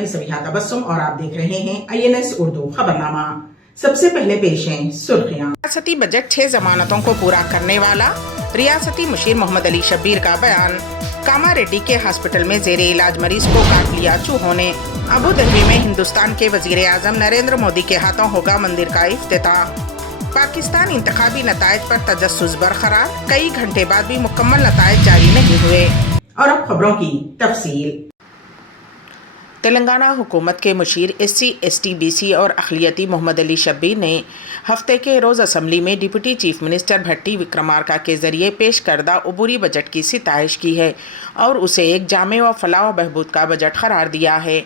मैं सबिहा तबस्सुम और आप देख रहे हैं INS उर्दू खबरनामा। सबसे पहले पेश हैं सुर्खियां। रियासती बजट 6 जमानतों को पूरा करने वाला, रियासती मुशीर मोहम्मद अली शब्बीर का बयान। कामारेड्डी के हॉस्पिटल में जेरे इलाज मरीज को काट लिया चूहों ने। अबू धाबी में हिंदुस्तान के वजीर आजम नरेंद्र मोदी के हाथों होगा मंदिर का इफ्तिताह। पाकिस्तान इंतखाबी नतायज पर तजस्सुस बरकरार, कई घंटे बाद भी मुकम्मल नतायज जारी नहीं हुए। और अब खबरों की तफसील। तेलंगाना हुकूमत के मुशीर SC ST BC और अक़लियती मोहम्मद अली शब्बीर ने हफ्ते के रोज़ असम्बली में डिप्टी चीफ मिनिस्टर भट्टी विक्रमार्का के ज़रिए पेश करदा अबूरी बजट की सिताइश की है और उसे एक जामे व फलाह व बहबूद का बजट करार दिया है।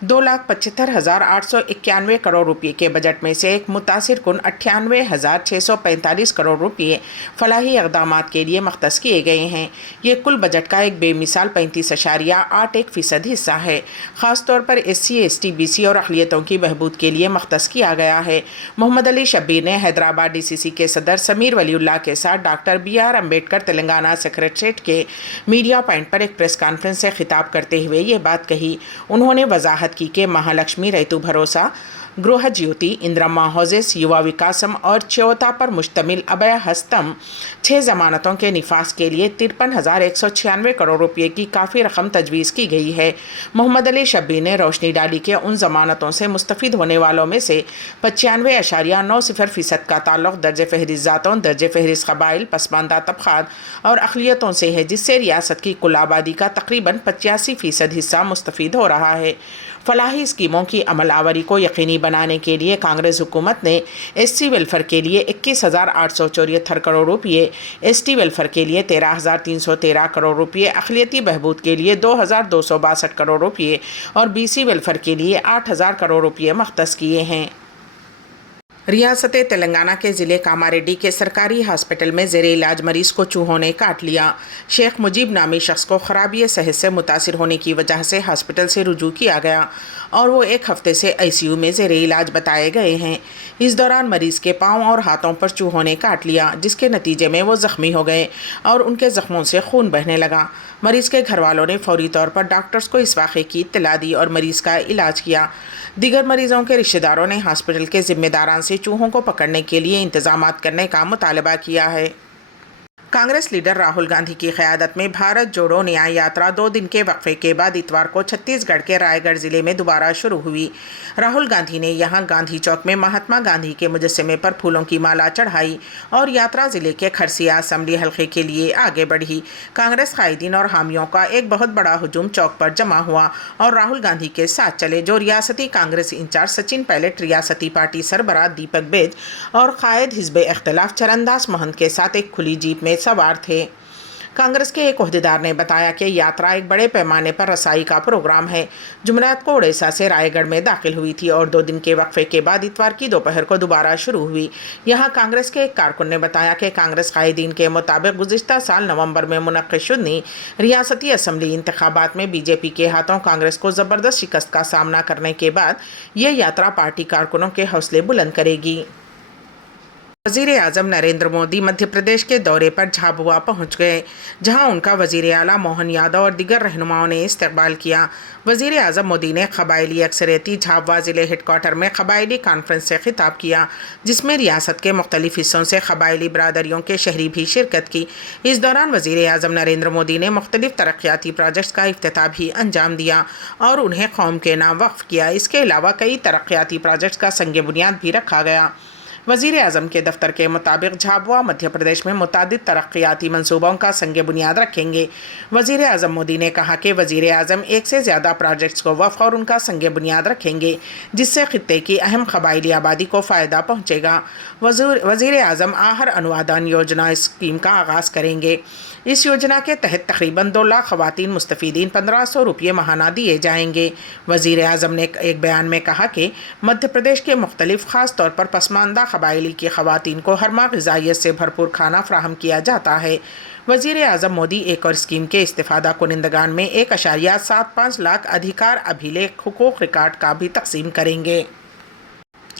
2,75,891 करोड़ रुपये के बजट में से एक मुतासिर कुन 98,645 करोड़ रुपये फलाही इक़दामात के लिए मख्तस किए गए हैं। ये कुल बजट का एक बेमिसाल 35.81% हिस्सा है। ख़ास तौर पर SC ST BC और अक़लियतों की बहबूद के लिए मख्तस किया गया है। मोहम्मद अली शब्बीर ने हैदराबाद DCC के सदर समीर वलीउल्लाह के साथ doctor BR Ambedkar Telangana secretariat के मीडिया पॉइंट पर एक प्रेस कॉन्फ्रेंस से खिताब करते हुए ये बात कही। उन्होंने वजाहत की के महालक्ष्मी रैतु भरोसा, गृह ज्योति, इंदिरम्मा हाउसेस, युवा विकासम और च्योता पर मुश्तमिल अभय हस्तम 6 जमानतों के निफास के लिए 53,196 करोड़ रुपये की काफ़ी रकम तजवीज़ की गई है। मोहम्मद अली शब्बीर ने रोशनी डाली कि उन जमानतों से मुस्तफ़िद होने वालों में से 95.90% का ताल्लुक़ दर्ज फ़हरिस्त ज़ातों, दर्ज फ़हरिस्त क़बाइल, पसमानदा तबक़ात और अक़लियतों से है, जिससे रियासत की कुल आबादी का तकरीबन 85% हिस्सा मुस्तफ़िद हो रहा है। फलाही स्कीमों की अमलावरी को यकीनी बनाने के लिए कांग्रेस हुकूमत ने SC वेलफेयर के लिए 21,874 करोड़ रुपये, ST वेलफेयर के लिए 13,313 करोड़ रुपये, अक़लियती बहबूद के लिए 2,262 करोड़ रुपये और BC वेलफेयर के लिए 8,000 करोड़ रुपये मख्तस किए हैं। रियासत तेलंगाना के ज़िले कामारेड्डी के सरकारी हॉस्पिटल में ज़ेरे इलाज मरीज़ को चूहों ने काट लिया। शेख मुजीब नामी शख्स को ख़राबी सेहत से मुतासिर होने की वजह से हॉस्पिटल से रुजू किया गया और वो एक हफ़्ते से ICU में ज़ेरे इलाज बताए गए हैं। इस दौरान मरीज़ के पाँव और हाथों पर चूहों ने काट लिया, जिसके नतीजे में वो ज़ख्मी हो गए और उनके ज़ख्मों से खून बहने लगा। मरीज़ के घर वालों ने फौरी तौर पर डॉक्टर्स को इस वाक़े की इत्तला दी और मरीज़ का इलाज किया। दीगर मरीज़ों के रिश्तेदारों ने हॉस्पिटल के ज़िम्मेदारान से चूहों को पकड़ने के लिए इंतज़ामात करने का मुतालबा किया है। कांग्रेस लीडर राहुल गांधी की क़यादत में भारत जोड़ो न्याय यात्रा 2 दिन के वक्फे के बाद इतवार को छत्तीसगढ़ के रायगढ़ ज़िले में दोबारा शुरू हुई। राहुल गांधी ने यहां गांधी चौक में महात्मा गांधी के मुजस्समे पर फूलों की माला चढ़ाई और यात्रा ज़िले के खरसिया असम्बली हल्के के लिए आगे बढ़ी। कांग्रेस कायदीन और हामियों का एक बहुत बड़ा हुजूम चौक पर जमा हुआ और राहुल गांधी के साथ चले, जो रियासती कांग्रेस इंचार्ज सचिन पायलट, रियासती पार्टी सरबराह दीपक बेज और कायद हिज़्ब इख्तिलाफ चरणदास महंत के साथ एक खुली जीप में सवार थे। कांग्रेस के एक ओहदेदार ने बताया कि यात्रा एक बड़े पैमाने पर रसाई का प्रोग्राम है। जुमेरात को उड़ीसा से रायगढ़ में दाखिल हुई थी और 2 दिन के वक्फे के बाद इतवार की दोपहर को दोबारा शुरू हुई। यहाँ कांग्रेस के एक कारकुन ने बताया कि कांग्रेस कायदीन के मुताबिक गुज़िश्ता साल नवंबर में मुनक्किद शुदनी रियासती असम्बली इंतखाबात में BJP के हाथों कांग्रेस को ज़बरदस्त शिकस्त का सामना करने के बाद ये यात्रा पार्टी कारकुनों के हौसले बुलंद करेगी। वज़ीर आज़म नरेंद्र मोदी मध्य प्रदेश के दौरे पर झाबुआ पहुंच गए, जहां उनका वज़ीर आला मोहन यादव और दीगर रहनुमाओं ने इस्तकबाल किया। वज़ीर आज़म मोदी ने क़बायली अक्सरियती झाबुआ ज़िले हेडक्वार्टर में क़बायली कॉन्फ्रेंस से खिताब किया, जिसमें रियासत के मुख्तलिफ हिस्सों से क़बायली बरादरियों के शहरी भी शिरकत की। इस दौरान वज़ीर आज़म नरेंद्र मोदी ने मुख्तलिफ तरक्याती प्रोजेक्ट्स का इफ्तिताह भी अंजाम दिया और उन्हें कौम के नाम वक्फ़ किया। इसके अलावा कई तरक्याती प्रोजेक्ट्स का संग बुनियाद भी रखा गया। वज़ीर आज़म के दफ्तर के मुताबिक झाबुआ मध्य प्रदेश में मुतादिद तरक्याती मंसूबों का संग बुनियाद रखेंगे। वज़ीर आज़म मोदी ने कहा कि वज़ीर आज़म 1 से ज़्यादा प्रोजेक्ट्स को वफ़ और उनका संग बुनियाद रखेंगे, जिससे खित्ते की अहम क़बायली आबादी को फ़ायदा पहुँचेगा। वज़ीर आज़म आहर अनुवादान योजना स्कीम का आगाज़ करेंगे। इस योजना के तहत तकरीबन 2 लाख ख़वातीन मुस्तफ़ीदीन 1500 रुपये माहाना दिए जाएंगे। वज़ीर आज़म ने एक बयान में कहा कि मध्य प्रदेश के मुख्तलिफ ख़ास तौर पर पसमानदा क़बाइली की ख़वातीन को हर माह ग़िज़ाइयत से भरपूर खाना फ़राहम किया जाता है। वज़ीर आज़म मोदी एक और स्कीम के इस्तिफ़ादा कुनिंदगान में 1.75 लाख अधिकार अभिलेख हुकूक़ रिकॉर्ड का भी तक़सीम करेंगे।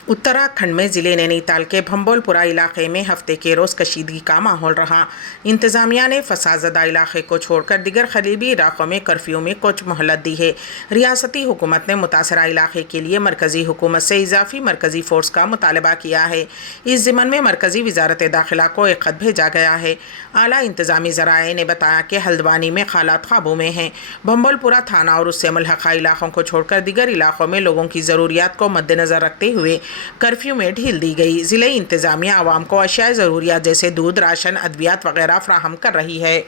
उत्तराखंड में ज़िले नैनीताल के भंबोलपुरा इलाके में हफ्ते के रोज़ कशीदगी का माहौल रहा। इंतज़ामिया ने फसादज़दा इलाके को छोड़कर दिगर करीबी इलाकों में कर्फ्यू में कुछ मोहलत दी है। रियासती हुकूमत ने मुतासरा इलाके के लिए मरकज़ी हुकूमत से इजाफी मरकज़ी फ़ोर्स का मुतालबा किया है। इस ज़िमन में मरकज़ी वज़ारत दाखिला को एक ख़त भेजा गया है। आला इंतज़ामी ज़राए ने बताया कि हल्द्वानी में हालात काबू में हैं। भंबोलपुरा थाना और उससे मुल्हक़ा इलाकों को छोड़कर दिगर इलाकों में लोगों की ज़रूरियात को मद्देनज़र रखते हुए कर्फ्यू में ढील दी गई। ज़िले इंतज़ामिया आवाम को अशियाए ज़रूरियात जैसे दूध, राशन, अद्वियात वगैरह फराहम कर रही है।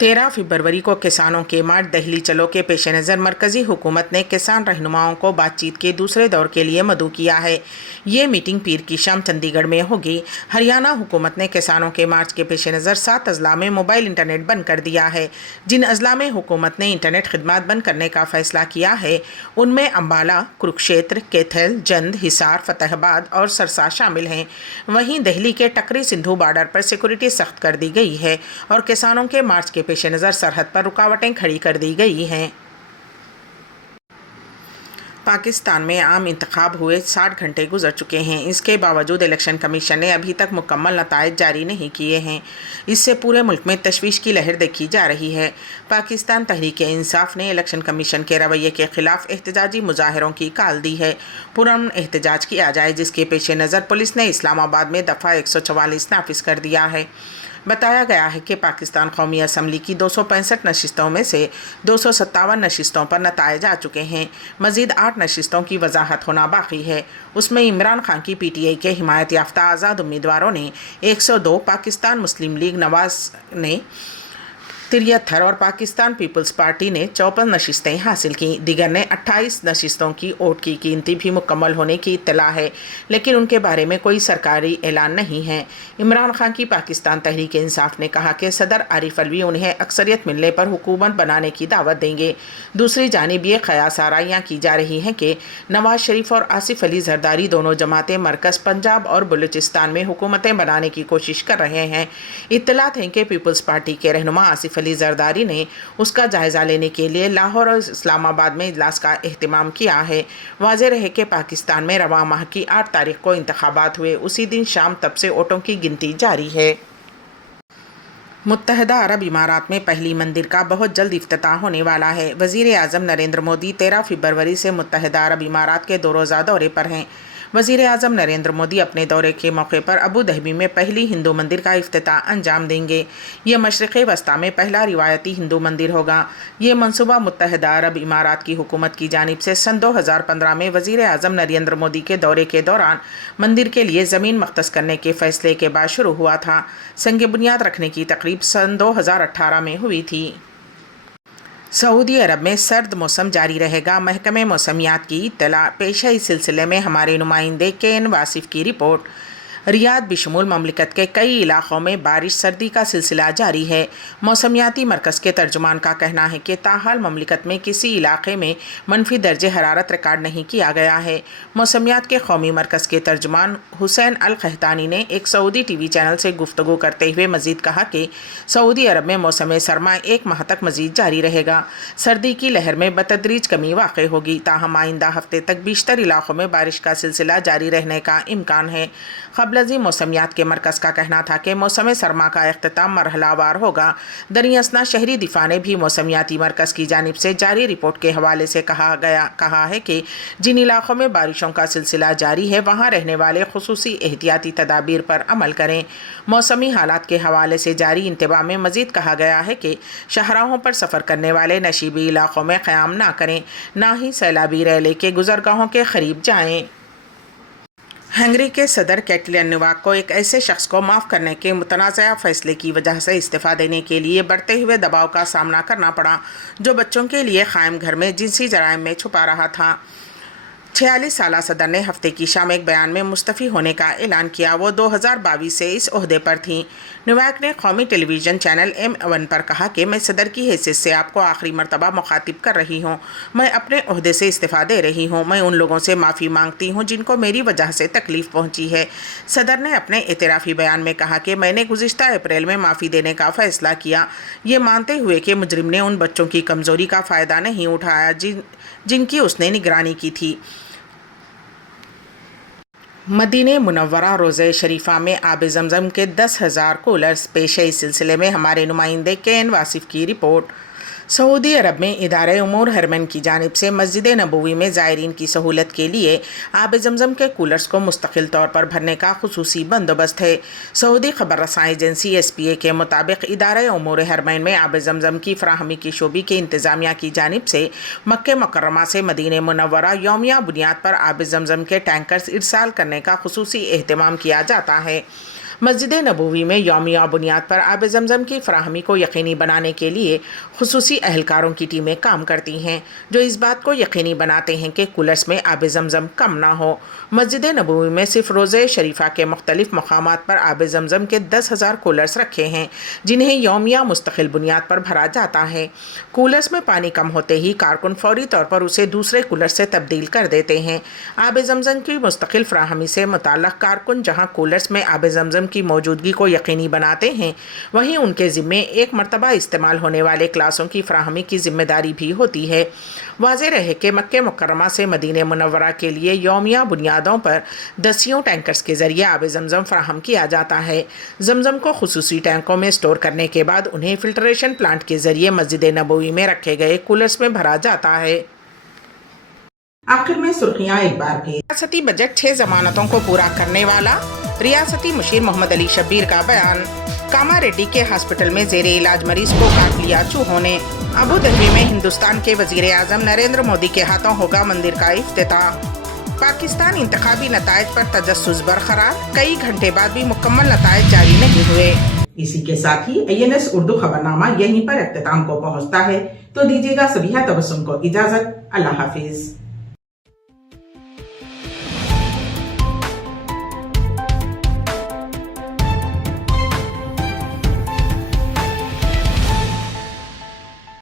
13 फरवरी को किसानों के मार्च दिल्ली चलो के पेश नज़र मरकज़ी हुकूमत ने किसान रहनुमाओं को बातचीत के दूसरे दौर के लिए मदऊ किया है। ये मीटिंग पीर की शाम चंडीगढ़ में होगी। हरियाणा हुकूमत ने किसानों के मार्च के पेश नज़र 7 अजला में मोबाइल इंटरनेट बंद कर दिया है। जिन अजला में हुकूमत ने इंटरनेट खिदमत बंद करने का फैसला किया है उनमें अम्बाला, कुरुक्षेत्र, कैथल, जंद, हिसार, फतेहाबाद और सरसा शामिल हैं। वहीं दिल्ली के टकरी सिंधु बॉर्डर पर सिक्योरिटी सख्त कर दी गई है और किसानों के मार्च के पेश नज़र सरहद पर रुकावटें खड़ी कर दी गई हैं। पाकिस्तान में आम इंतखाब हुए 60 घंटे गुजर चुके हैं। इसके बावजूद इलेक्शन कमीशन ने अभी तक मुकम्मल नताइज जारी नहीं किए हैं। इससे पूरे मुल्क में तशवीश की लहर देखी जा रही है। पाकिस्तान तहरीक-ए-इंसाफ ने इलेक्शन कमीशन के रवैये के खिलाफ एहतजाजी मुजाहरों की काल दी है। पुरअमन एहतजाज किया जाए, जिसके पेश नज़र पुलिस ने इस्लामाबाद में दफ़ा 144 नाफिज कर दिया है। बताया गया है कि पाकिस्तान कौमी असम्बली की 265 नशिस्तों में से 257 नशिस्तों पर नताइज आ चुके हैं। मज़ीद 8 नशिस्तों की वजाहत होना बाकी है। उसमें इमरान खान की PTI के हिमायत याफ्ता आज़ाद उम्मीदवारों ने 102, पाकिस्तान मुस्लिम लीग नवाज ने 73 और पाकिस्तान पीपल्स पार्टी ने 54 नशिस्तें हासिल की। दिगर ने 28 नशिस्तों की वोट की गिनती भी मुकम्मल होने की इत्तला है, लेकिन उनके बारे में कोई सरकारी ऐलान नहीं है। इमरान खान की पाकिस्तान तहरीक-ए-इंसाफ ने कहा कि सदर आरिफ अलवी उन्हें अक्सरियत मिलने पर हुकूमत बनाने की दावत देंगे। दूसरी जानिब ये क़यास आराइयाँ की जा रही हैं कि नवाज शरीफ और आसिफ अली जरदारी दोनों जमातें मरकज़, पंजाब और बलूचिस्तान में हुकूमतें बनाने की कोशिश कर रहे हैं। इत्तलात हैं कि पीपल्स पार्टी के रहनुमा आसिफ अली जरदारी ने उसका जायज़ा लेने के लिए लाहौर और इस्लामाबाद में इजलास का एहतमाम किया है। वाज़ेह रहे कि पाकिस्तान में रवां माह की 8 तारीख को इंतखाबात हुए, उसी दिन शाम तब से वोटों की गिनती जारी है। मुत्तहदा अरब इमारात में पहली मंदिर का बहुत जल्द इफ्तिताह होने वाला है। वज़ीर आज़म नरेंद्र मोदी 13 फरवरी से मुत्तहदा अरब इमारात के 2 रोज़ा दौरे पर हैं। वज़ीर आज़म नरेंद्र मोदी अपने दौरे के मौके पर अबू धाबी में पहली हिंदू मंदिर का इफ्तिताह अंजाम देंगे। ये मशरिक़ वस्ता में पहला रिवायती हिंदू मंदिर होगा। ये मंसूबा मुत्तहदा अरब इमारात की हुकूमत की जानिब से सन 2015 में वज़ीर आज़म नरेंद्र मोदी के दौरे के दौरान मंदिर के लिए ज़मीन मख्तस करने के फ़ैसले के बाद शुरू हुआ था। संग बुनियाद रखने की तकरीब सन 2018 में हुई थी। सऊदी अरब में सर्द मौसम जारी रहेगा। महकमे मौसमियात की इत्तला। पेश है इस सिलसिले में हमारे नुमाइंदे KN वासिफ की रिपोर्ट। रियाद बिशमूल ममलिकत के कई इलाक़ों में बारिश सर्दी का सिलसिला जारी है। मौसमियाती मरकज़ के तर्जुमान का कहना है कि ताहाल ममलिकत में किसी इलाक़े में मनफी दर्जे हरारत रिकॉर्ड नहीं किया गया है। मौसमियात के कौमी मरकज़ के तर्जुमान हुसैन अल क़हतानी ने एक सऊदी TV चैनल से गुफ्तगू करते हुए मज़ीद कहा कि सऊदी अरब में मौसम सरमा 1 माह तक मज़ीद जारी रहेगा। सर्दी की लहर में बतदरीज कमी वाक़ होगी, ताहम आइंदा हफ्ते तक बेशतर इलाक़ों में बारिश का सिलसिला जारी रहने का इम्कान है। क़ब्लज़ी मौसमियात के मरकज़ का कहना था कि मौसम सरमा का इख्तिताम मरहलावार होगा। दरियासना शहरी दिफा ने भी मौसमियाती मरकज़ की जानिब से जारी रिपोर्ट के हवाले से कहा है कि जिन इलाक़ों में बारिशों का सिलसिला जारी है वहाँ रहने वाले खुसूसी एहतियाती तदाबीर पर अमल करें। मौसमी हालात के हवाले से जारी इंतबा में मज़ीद कहा गया है कि शाहराहों पर सफ़र करने वाले नशीबी इलाक़ों में क़याम ना करें, ना ही सैलाबी रैले के गुज़रगाहों के क़रीब जाएँ। हंगरी के सदर कैटलिन नोवाक को एक ऐसे शख्स को माफ़ करने के मुतनाज़ा फ़ैसले की वजह से इस्तीफ़ा देने के लिए बढ़ते हुए दबाव का सामना करना पड़ा, जो बच्चों के लिए क़ायम घर में जिनसी जराइम में छुपा रहा था। 46 साला सदर ने हफ्ते की शाम एक बयान में मुस्तफ़ी होने का ऐलान किया। वो 2022 से इस ओहदे पर थीं। नोवाक ने कौमी टेलीविज़न चैनल M1 पर कहा कि मैं सदर की हैसियत से आपको आखिरी मरतबा मुखातिब कर रही हूँ। मैं अपने ओहदे से इस्तीफ़ा दे रही हूँ। मैं उन लोगों से माफ़ी मांगती हूँ जिनको मेरी वजह से तकलीफ़ पहुँची है। सदर ने अपने एतराफ़ी बयान में कहा कि मैंने गुज़िश्ता अप्रैल में माफ़ी देने का फ़ैसला किया, ये मानते हुए कि मुजरिम ने उन बच्चों की कमज़ोरी का फ़ायदा नहीं उठाया जिनकी उसने निगरानी की थी। मदीने मुनव्वरा रोज़े शरीफा में आब जमज़म के 10,000 कूलर्स पेश है। इस सिलसिले में हमारे नुमाइंदे KN वासिफ की रिपोर्ट। सऊदी अरब में इदारे उमूर हरमैन की जानिब से मस्जिद नबवी में ज़ायरीन की सहूलत के लिए आब जमज़म के कूलर्स को मुस्तकिल तौर पर भरने का खुसूसी बंदोबस्त है। सऊदी खबर रसाई एजेंसी SPA के मुताबिक इदारे उमूर हरमैन में आब जमज़म की फराहमी की शोबी के इंतज़ामिया की जानिब से मक्के मुकर्रमा से मदीने मुनव्वरा यौमिया बुनियाद पर आब जमज़म के टैंकर्स इरसाल करने का खुसूसी एहतमाम किया जाता है। मस्जिद नबवी में यौमिया बुनियाद पर आब जमज़म की फराहमी को यकीनी बनाने के लिए खुसूसी अहलकारों की टीमें काम करती हैं, जो इस बात को यकीनी बनाते हैं कि कूलर्स में आब जमज़म कम ना हो। मस्जिद नबवी में सिर्फ रोज़े शरीफा के मुख्तलिफ मकामात पर आब जमज़म के 10,000 कूलर्स रखे हैं, जिन्हें यौमिया मुस्तकिल बुनियाद पर भरा जाता है। कूलर्स में पानी कम होते ही कारकुन फौरी तौर पर उसे दूसरे कूलर से तब्दील कर देते हैं। आब जमज़म की मुस्तकिल फराहमी से मुताल्लिक़ कारकुन जहाँ कूलर्स में आब जमज़म की मौजूदगी को यकीनी बनाते हैं, वहीं उनके ज़िम्मे एक मरतबा इस्तेमाल होने वाले क्लासों की फराहमी की जिम्मेदारी भी होती है। वाज़ेह रहे कि मक्के मुकर्रमा से मदीने मुनव्वरा के लिए यौमिया बुनियादों पर 10 टैंकर्स के ज़रिए आब जमज़म फराहम किया जाता है। जमज़म को खुसूसी टैंकों में स्टोर करने के बाद उन्हें फिल्ट्रेशन प्लांट के ज़रिए मस्जिद नबवी में रखे गए कूलर्स में भरा जाता है। आखिर में सुर्खियां एक बार फिर। रियासती बजट 6 जमानतों को पूरा करने वाला, रियासती मुशीर मोहम्मद अली शब्बीर का बयान। कामारेड्डी के हॉस्पिटल में जेरे इलाज मरीज को काट लिया चूहों ने। अबू धाबी में हिंदुस्तान के वजीर आजम नरेंद्र मोदी के हाथों होगा मंदिर का इफ्तिताह। पाकिस्तान इंतखाबी नतायज पर तजस्सुस बरकरार, कई घंटे बाद भी मुकम्मल नतायज जारी नहीं हुए। इसी के साथ ही INS उर्दू खबरनामा यहीं पर इख्तिताम को पहुंचता है। तो दीजिएगा सभी तबस्सुम को इजाजत। अल्लाह हाफिज।